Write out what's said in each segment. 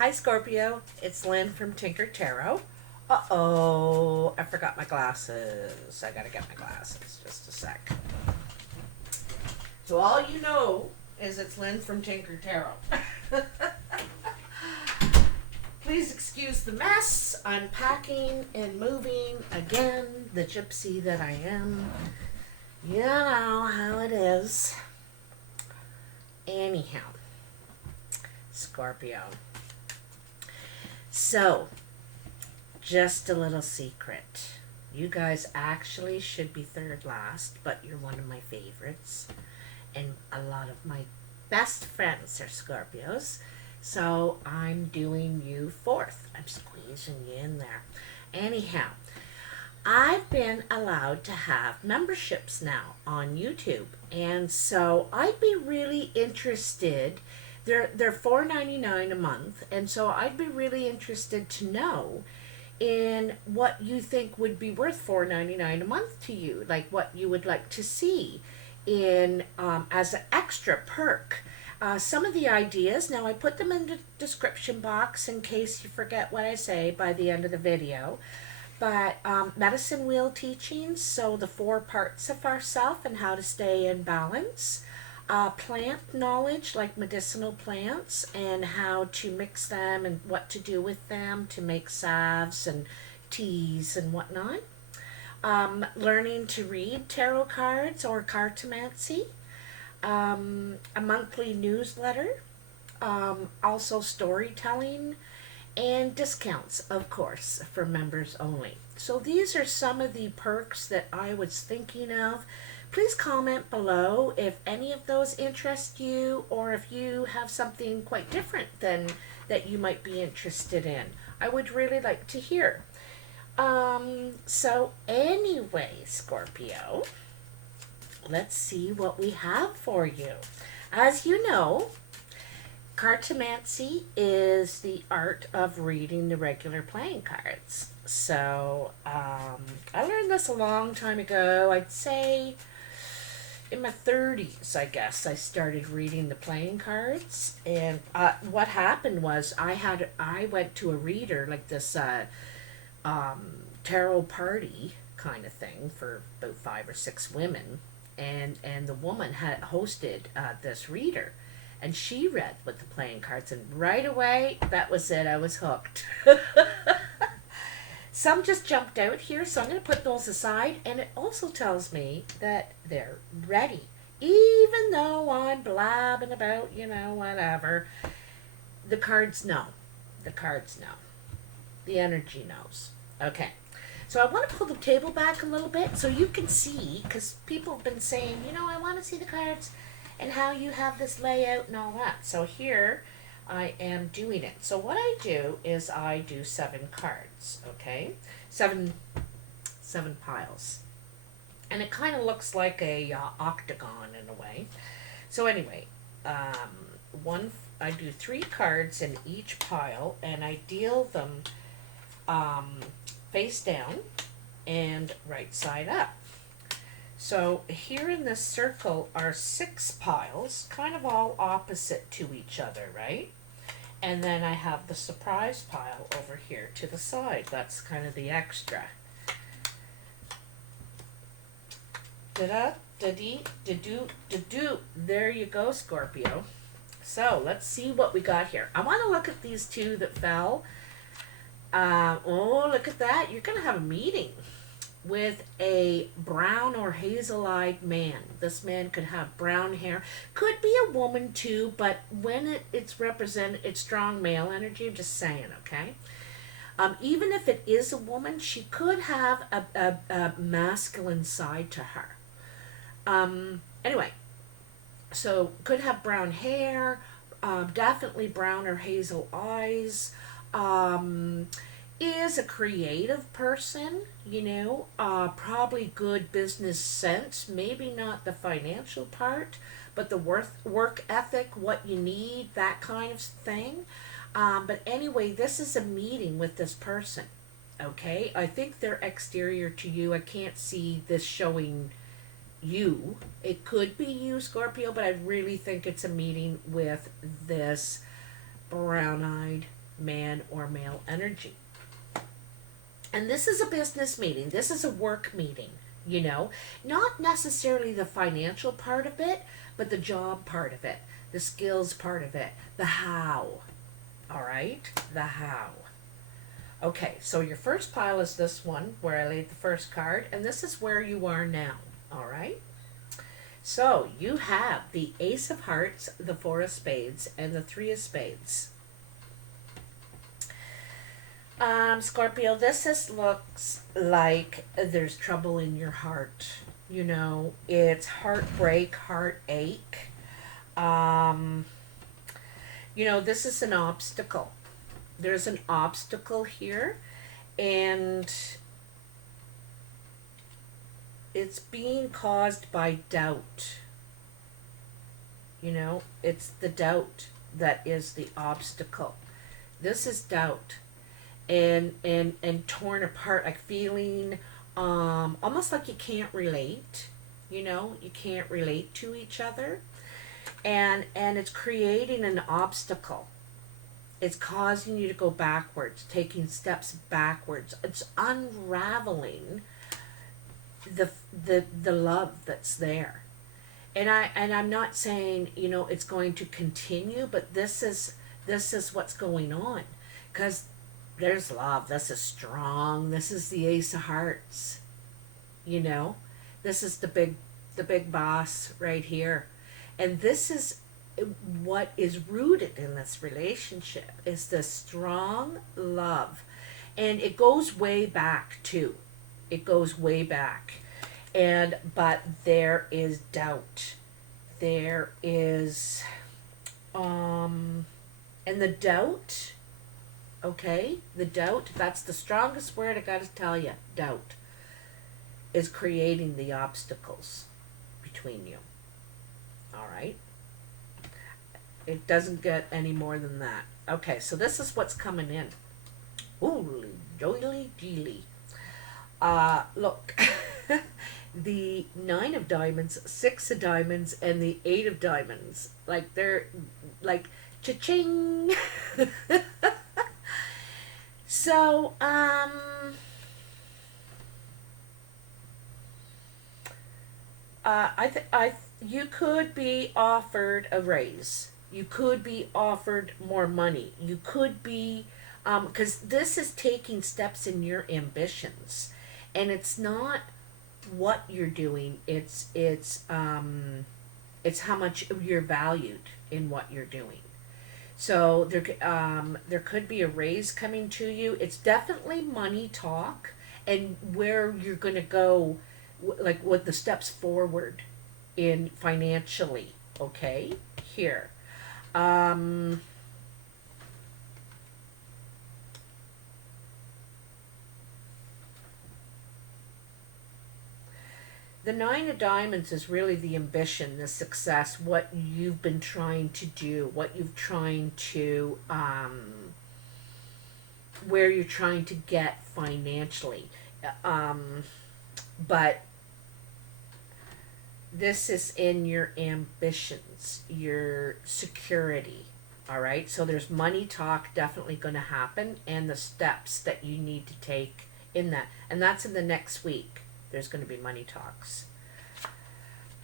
Hi Scorpio, it's Lynn from Tinker Tarot. Uh-oh, I forgot my glasses. I gotta get my glasses. Just a sec. So all you know is it's Lynn from Tinker Tarot. Please excuse the mess. I'm packing and moving again, the gypsy that I am. You know how it is. Anyhow, Scorpio. So, just a little secret. You guys actually should be third last, but you're one of my favorites. And a lot of my best friends are Scorpios. So I'm doing you fourth. I'm squeezing you in there. Anyhow, I've been allowed to have memberships now on YouTube. And so I'd be really interested. They're $4.99 a month, and so I'd be really interested to know in what you think would be worth $4.99 a month to you, like what you would like to see in as an extra perk. Some of the ideas, now I put them in the description box in case you forget what I say by the end of the video. But medicine wheel teachings, so the 4 parts of ourself and how to stay in balance. Plant knowledge, like medicinal plants and how to mix them and what to do with them to make salves and teas and whatnot. Learning to read tarot cards or cartomancy. A monthly newsletter. Also storytelling and discounts, of course, for members only. So these are some of the perks that I was thinking of. Please comment below if any of those interest you or if you have something quite different than that you might be interested in. I would really like to hear. So anyway, Scorpio, let's see what we have for you. As you know, Cartomancy is the art of reading the regular playing cards. So I learned this a long time ago. I'd say in my 30s, I guess, I started reading the playing cards. And what happened was I went to a reader, like this tarot party kind of thing for about 5 or 6 women. And the woman had hosted this reader. And she read with the playing cards, and right away, that was it. I was hooked. Some just jumped out here, so I'm going to put those aside. And it also tells me that they're ready. Even though I'm blabbing about, whatever. The cards know. The cards know. The energy knows. Okay. So I want to pull the table back a little bit so you can see, because people have been saying, I want to see the cards and how you have this layout and all that. So here I am doing it. So what I do is I do 7 cards, okay? 7 piles. And it kind of looks like a octagon in a way. So anyway, I do 3 cards in each pile, and I deal them face down and right side up. So here in this circle are 6 piles, kind of all opposite to each other, right? And then I have the surprise pile over here to the side. That's kind of the extra. Da-da, da-dee, da-doo, da-doo. There you go, Scorpio. So let's see what we got here. I want to look at these 2 that fell. Oh, look at that. You're going to have a meeting with a brown or hazel-eyed man. This man could have brown hair. Could be a woman too, but when it's represented, it's strong male energy. I'm just saying, okay? Even if it is a woman, she could have a masculine side to her. Anyway, so could have brown hair, definitely brown or hazel eyes, is a creative person, probably good business sense, maybe not the financial part, but the work ethic, what you need, that kind of thing. But anyway, this is a meeting with this person, okay? I think they're exterior to you. I can't see this showing you. It could be you, Scorpio, but I really think it's a meeting with this brown-eyed man or male energy. And this is a business meeting. This is a work meeting, you know. Not necessarily the financial part of it, but the job part of it, the skills part of it, the how. All right? The how. Okay, so your first pile is this one where I laid the first card, and this is where you are now. All right? So you have the Ace of Hearts, the Four of Spades, and the Three of Spades. Scorpio, looks like there's trouble in your heart. You know, it's heartbreak, heartache. You know, this is an obstacle. There's an obstacle here, and it's being caused by doubt. You know, it's the doubt that is the obstacle. This is doubt. And torn apart, like feeling almost like you can't relate, you know, you can't relate to each other, and it's creating an obstacle. It's causing you to go backwards, taking steps backwards. It's unraveling the love that's there. And I'm not saying, you know, it's going to continue, but this is what's going on, because there's love. This is strong. This is the Ace of Hearts. You know, this is the big boss right here, and this is what is rooted in this relationship, is this strong love, and it goes way back too. It goes way back, but there is doubt. There is, and the doubt. Okay, the doubt, that's the strongest word I gotta tell you. Doubt is creating the obstacles between you. All right? It doesn't get any more than that. Okay, so this is what's coming in. Holy doily deely. Look, the 9 of diamonds, 6 of diamonds, and the 8 of diamonds. Like, they're like, cha-ching! So, you could be offered a raise. You could be offered more money. You could be, because this is taking steps in your ambitions, and it's not what you're doing. It's how much you're valued in what you're doing. So there could be a raise coming to you. It's definitely money talk, and where you're going to go, like with the steps forward in financially. Okay, here. The 9 of diamonds is really the ambition, the success, what you've been trying to do, what you've trying to, where you're trying to get financially. But this is in your ambitions, your security. All right. So there's money talk definitely going to happen, and the steps that you need to take in that. And that's in the next week. There's going to be money talks.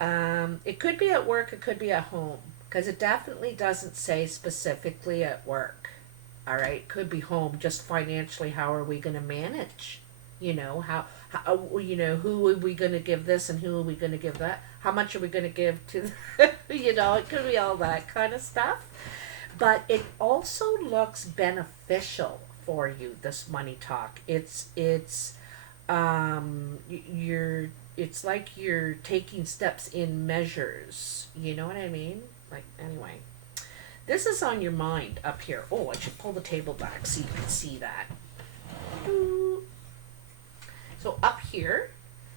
It could be at work, it could be at home, because it definitely doesn't say specifically at work. All right, could be home. Just financially, how are we going to manage? You know, how you know, who are we going to give this and who are we going to give that? How much are we going to give to? You know, it could be all that kind of stuff. But it also looks beneficial for you. This money talk. It's like you're taking steps in measures. You know what I mean? Like, anyway. This is on your mind up here. Oh, I should pull the table back so you can see that. So up here,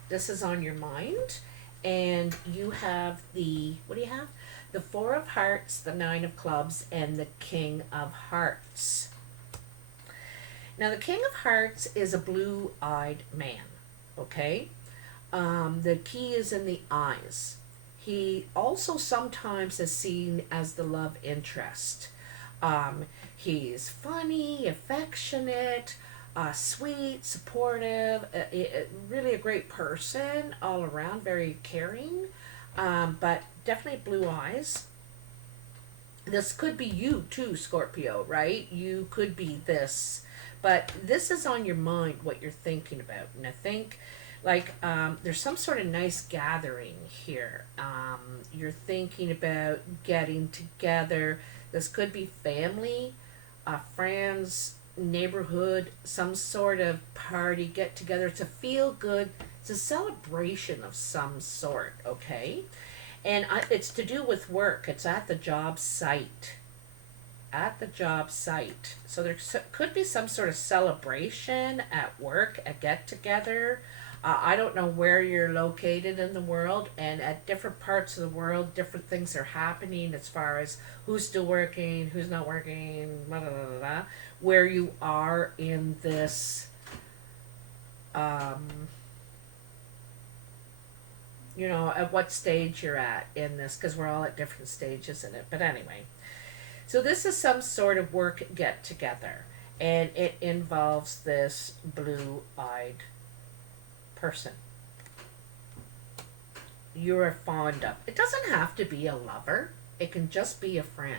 this is on your mind. And you have the, what do you have? The 4 of Hearts, the 9 of Clubs, and the King of Hearts. Now, the King of Hearts is a blue-eyed man, okay? The key is in the eyes. He also sometimes is seen as the love interest. He's funny, affectionate, sweet, supportive, really a great person all around, very caring, but definitely blue eyes. This could be you too, Scorpio, right? You could be this, but this is on your mind, what you're thinking about. And I think like there's some sort of nice gathering here. You're thinking about getting together. This could be family, friends, neighborhood, some sort of party, get together. It's a feel good, it's a celebration of some sort, okay? And it's to do with work. It's at the job site. At the job site. So there could be some sort of celebration at work, a get together. I don't know where you're located in the world, and at different parts of the world, different things are happening as far as who's still working, who's not working, blah, blah, blah, blah, where you are in this, um, at what stage you're at in this, because we're all at different stages in it. But anyway, so this is some sort of work get together, and it involves this blue eyed person you're fond of. It doesn't have to be a lover, it can just be a friend,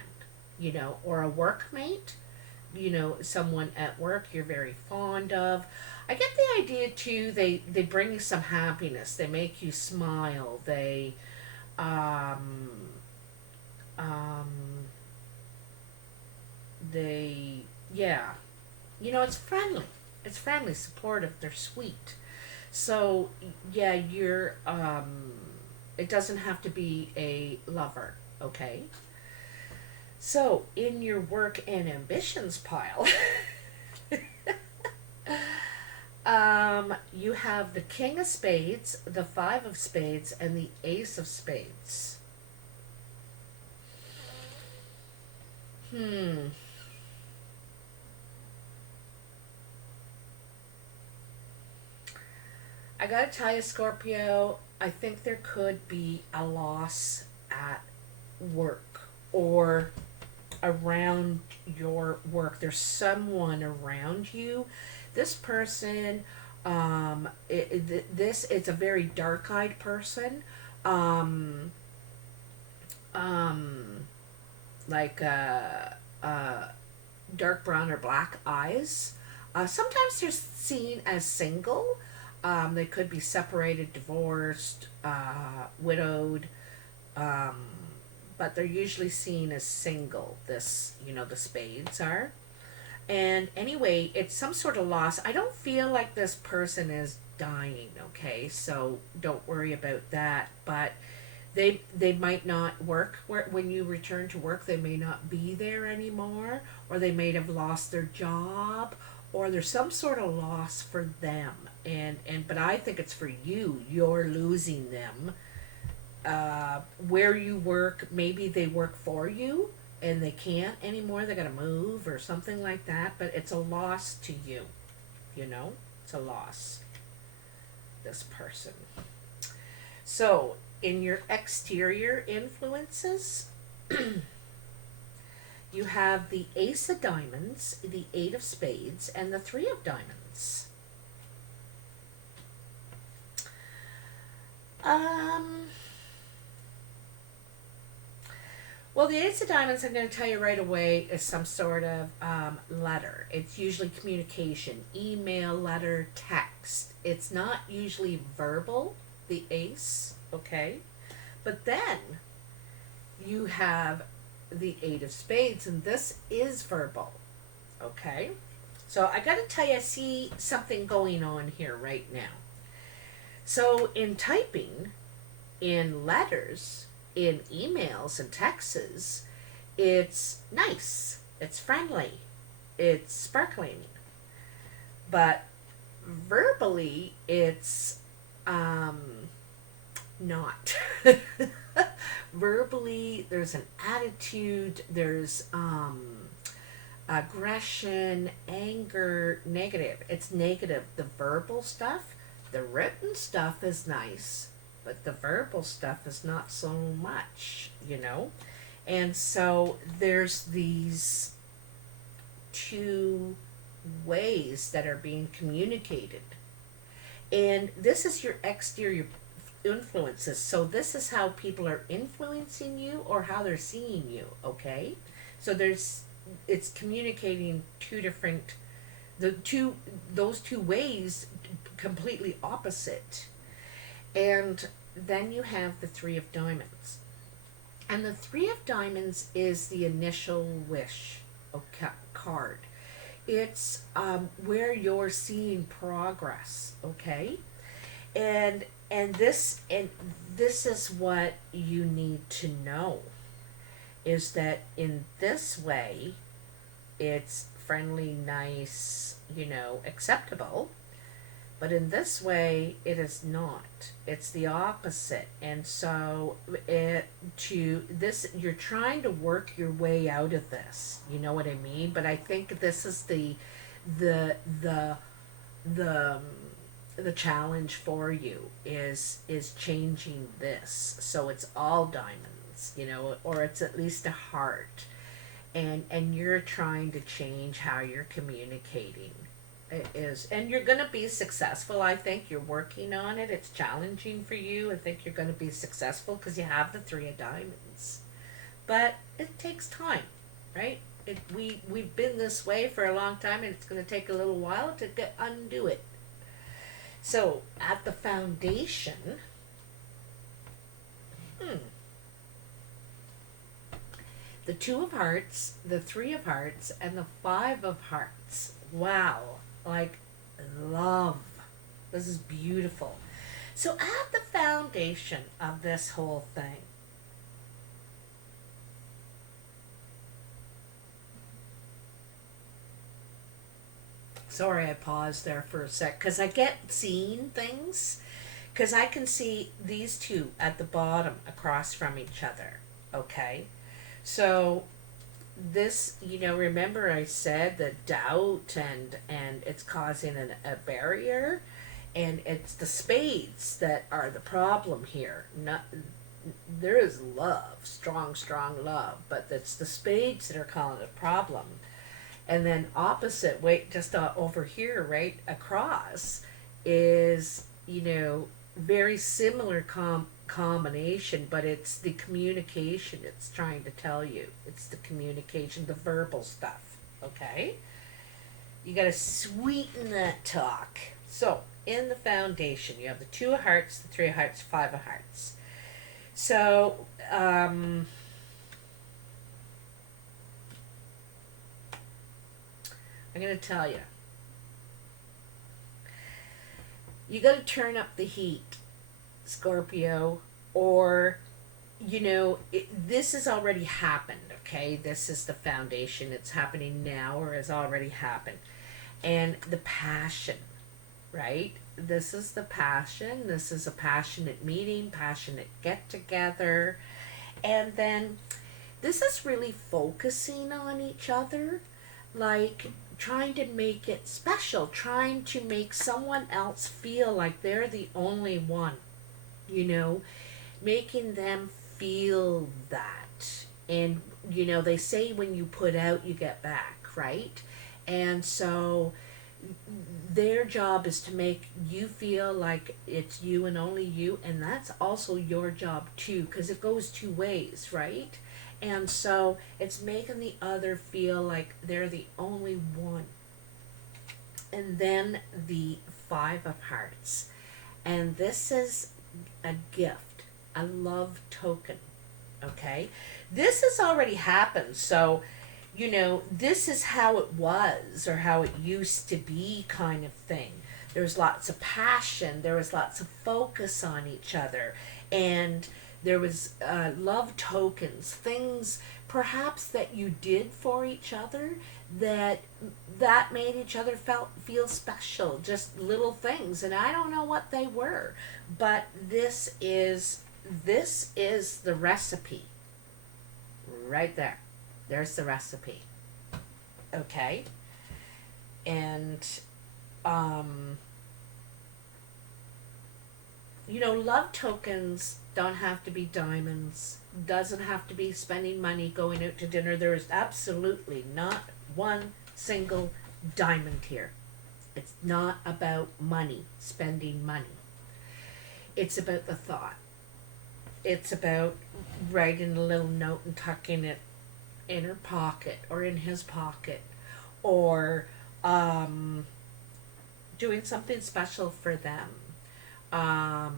or a workmate, someone at work you're very fond of. I get the idea too, they bring you some happiness, they make you smile, um, um, they, yeah, it's friendly, supportive, they're sweet. So yeah, it doesn't have to be a lover, okay? So in your work and ambitions pile, you have the King of Spades, the Five of Spades, and the Ace of Spades. Hmm. I gotta tell you, Scorpio, I think there could be a loss at work or around your work. There's someone around you. This person, this it's a very dark-eyed person, um, um, like dark brown or black eyes. Sometimes they're seen as single. They could be separated, divorced, widowed, um, but they're usually seen as single. The spades are. And anyway, it's some sort of loss. I don't feel like this person is dying, okay? So don't worry about that. But they might not work when you return to work. They may not be there anymore, or they may have lost their job, or there's some sort of loss for them. And but I think it's for you. You're losing them. Where you work, maybe they work for you and they can't anymore. They got to move or something like that. But it's a loss to you. It's a loss. This person. So in your exterior influences, you have the Ace of Diamonds, the Eight of Spades, and the Three of Diamonds. Um, well, the Ace of Diamonds, I'm going to tell you right away, is some sort of letter. It's usually communication, email, letter, text. It's not usually verbal, the Ace, okay? But then you have the Eight of Spades, and this is verbal, okay? So I got to tell you, I see something going on here right now. So in typing, in letters, in emails and texts, it's nice, it's friendly, it's sparkling. But verbally, it's not. Verbally, there's an attitude, there's aggression, anger, negative. It's negative. The verbal stuff, the written stuff is nice, but the verbal stuff is not so much. And so there's these two ways that are being communicated. And this is your exterior influences. So this is how people are influencing you or how they're seeing you, okay? So it's communicating two different, those two ways, completely opposite. And then you have the Three of Diamonds. And the Three of Diamonds is the initial wish card. It's where you're seeing progress, okay? And this is what you need to know, is that in this way it's friendly, nice, acceptable. But in this way, it is not. It's the opposite. And so, you're trying to work your way out of this. You know what I mean? But I think this is the the the challenge for you is changing this, so it's all diamonds, or it's at least a heart, and you're trying to change how you're communicating. It is, and you're going to be successful. I think you're working on it. It's challenging for you. I think you're going to be successful because you have the Three of Diamonds, but it takes time, right? We've been this way for a long time, and it's going to take a little while to undo it. So at the foundation, the Two of Hearts, the Three of Hearts, and the Five of Hearts. Wow. Like, love. This is beautiful. So at the foundation of this whole thing, sorry I paused there for a sec, because I get seeing things, because I can see these two at the bottom across from each other, okay? So this, remember I said the doubt, and it's causing a barrier, and it's the spades that are the problem here. Not, there is love, strong love, but it's the spades that are causing a problem. And then opposite, wait, just over here, right across, is, very similar combination, but it's the communication it's trying to tell you. It's the communication, the verbal stuff, okay? You got to sweeten that talk. So, in the foundation, you have the Two of Hearts, the Three of Hearts, Five of Hearts. So, I'm going to tell you. You got to turn up the heat, Scorpio, or, this has already happened, okay? This is the foundation. It's happening now, or has already happened. And the passion, right? This is the passion. This is a passionate meeting, passionate get-together. And then this is really focusing on each other, like trying to make it special, trying to make someone else feel like they're the only one, making them feel that. And, they say when you put out, you get back, right? And so their job is to make you feel like it's you and only you, and that's also your job too, because it goes two ways, right? And so it's making the other feel like they're the only one. And then the Five of Hearts. And this is a gift, a love token, okay? This has already happened, so, this is how it was or how it used to be kind of thing. There was lots of passion, there was lots of focus on each other, and there was love tokens, things perhaps that you did for each other that made each other feel special, just little things, and I don't know what they were, but this is the recipe right there. There's the recipe, okay? And love tokens don't have to be diamonds, doesn't have to be spending money, going out to dinner. There is absolutely not one single diamond here. It's not about money, spending money. It's about the thought. It's about writing a little note and tucking it in her pocket or in his pocket, or um, doing something special for them. I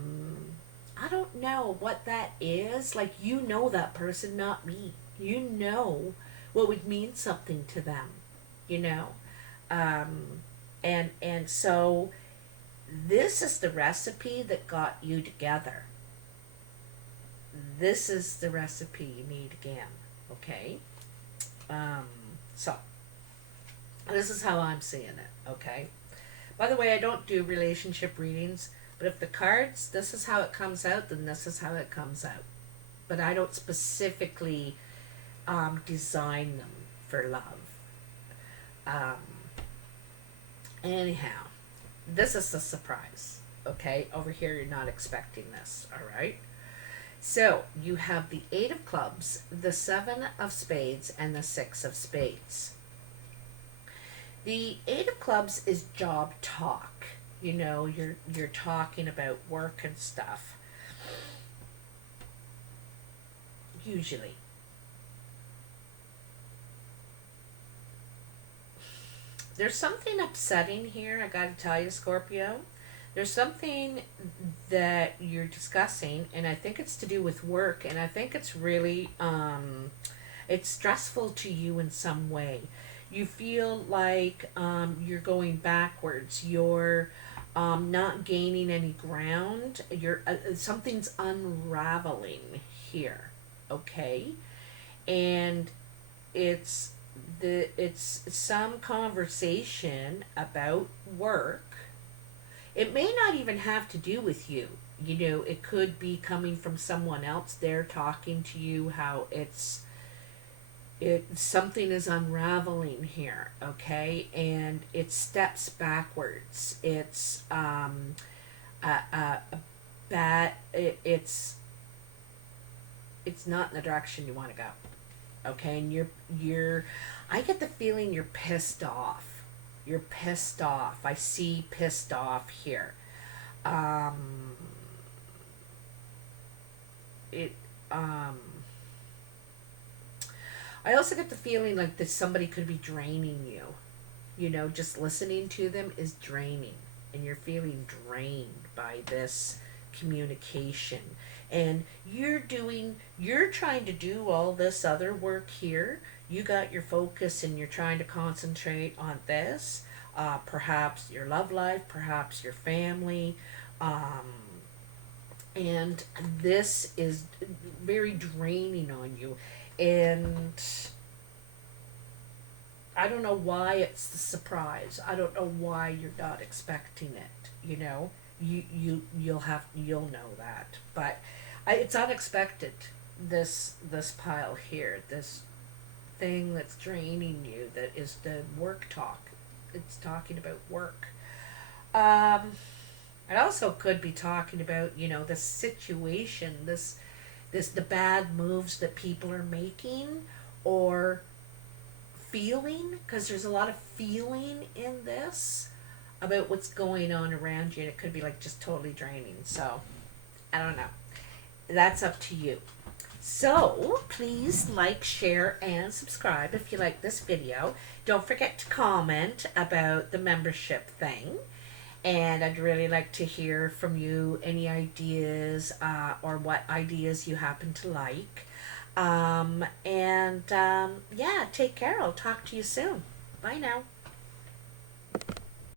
don't know what that is. Like, you know that person, not me. You know what would mean something to them, you know? Um, and so this is the recipe that got you together. This is the recipe you need again, okay? Um, so this is how I'm seeing it, okay? By the way, I don't do relationship readings, but if the cards, this is how it comes out, then this is how it comes out. But I don't specifically design them for love. Um, anyhow, this is the surprise, okay? Over here, you're not expecting this, all right? So you have the 8 of clubs, the 7 of spades, and the 6 of spades. The 8 of clubs is job talk. You know, you're talking about work and stuff. Usually. There's something upsetting here, I gotta tell you, Scorpio. There's something that you're discussing, and I think it's to do with work, and I think it's really, it's stressful to you in some way. You feel like you're going backwards. You're not gaining any ground. You're something's unraveling here, okay? And it's it's some conversation about work. It may not even have to do with you. You know, it could be coming from someone else. They're talking to you how something is unraveling here, okay? And it steps backwards. It's a bad it's not in the direction you want to go, okay? And you're I get the feeling you're pissed off. You're pissed off. I see pissed off here. um it I also get the feeling like that somebody could be draining you. You know, just listening to them is draining, and you're feeling drained by this communication. And you're trying to do all this other work here. You got your focus and you're trying to concentrate on this. Perhaps your love life, perhaps your family. And this is very draining on you. And I don't know why it's the surprise. I don't know why you're not expecting it. You know, you'll know that. But it's unexpected. This pile here, this thing that's draining you, that is the work talk. It's talking about work. It also could be talking about, you know, the situation, the bad moves that people are making, or feeling, because there's a lot of feeling in this about what's going on around you, and it could be like just totally draining. So I don't know, that's up to you. So please like, share, and subscribe if you like this video. Don't forget to comment about the membership thing, and I'd really like to hear from you any ideas, or what ideas you happen to like. Yeah, take care. I'll talk to you soon. Bye now.